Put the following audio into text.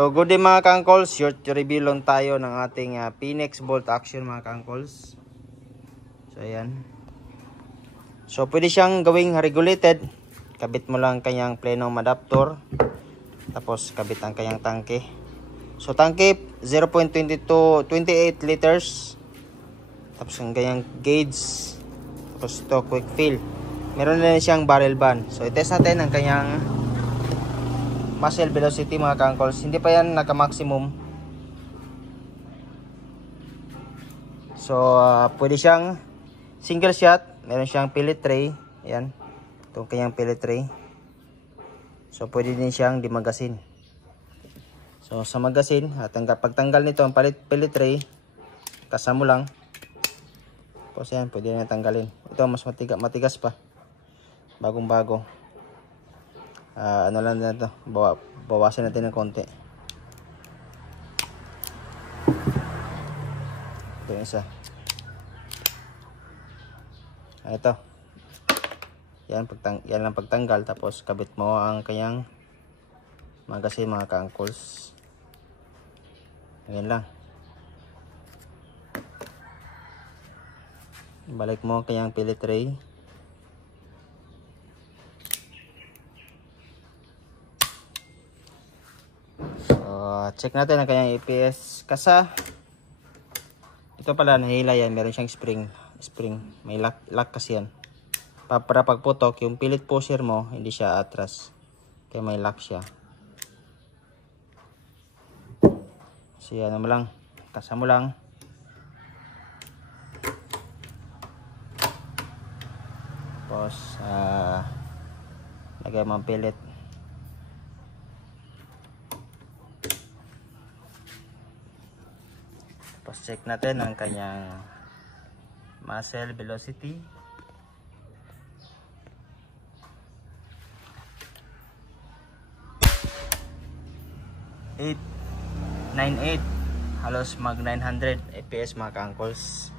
So good day mga kangkols, short review lang tayo ng ating Phoenix bolt action mga kangkols. So ayan. So pwede siyang gawing regulated. Kabit mo lang kanyang plenum adapter. Tapos kabit ang kanyang tangke. So tangke 0.28 liters. Tapos ang kanyang gauge. Tapos ito quick fill. Meron na siyang barrel band. So i-test natin ang kanyang muzzle velocity mga kangkols. Hindi pa yan naka-maximum. So pwede siyang single shot. Meron siyang pellet tray. Ayan. Itong kanyang pellet tray. So pwede din siyang dimagasin. So sa magasin, pagtanggal nito ang pellet tray, kasama lang. Tapos yan, pwede na tanggalin. Ito mas matigas pa. Bagong bago. Ano lang na ito, bawasan natin ng konti. Ito yung isa. Ito. Yan lang pagtanggal. Tapos kabit mo ang kanyang magasin mga kangkols. Ganyan lang. Balik mo ang kanyang pellet tray. Check natin ang kanyang EPS kasa. Ito pala nahila yan, meron siyang spring, may lock kasi yan. Para pagputok yung pellet pusher mo hindi siya atras, kaya may lock siya. So yan mo lang, kasa mo lang. Tapos lagay mo ang pellet. Tapos check natin ang kanyang muzzle velocity. 898, halos mag 900 fps mga kangkols.